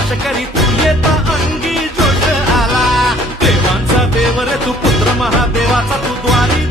नाश करी तू येता अंगी जोश आला. देवांचा देव रे तू पुत्र महादेवाचा तू द्वारी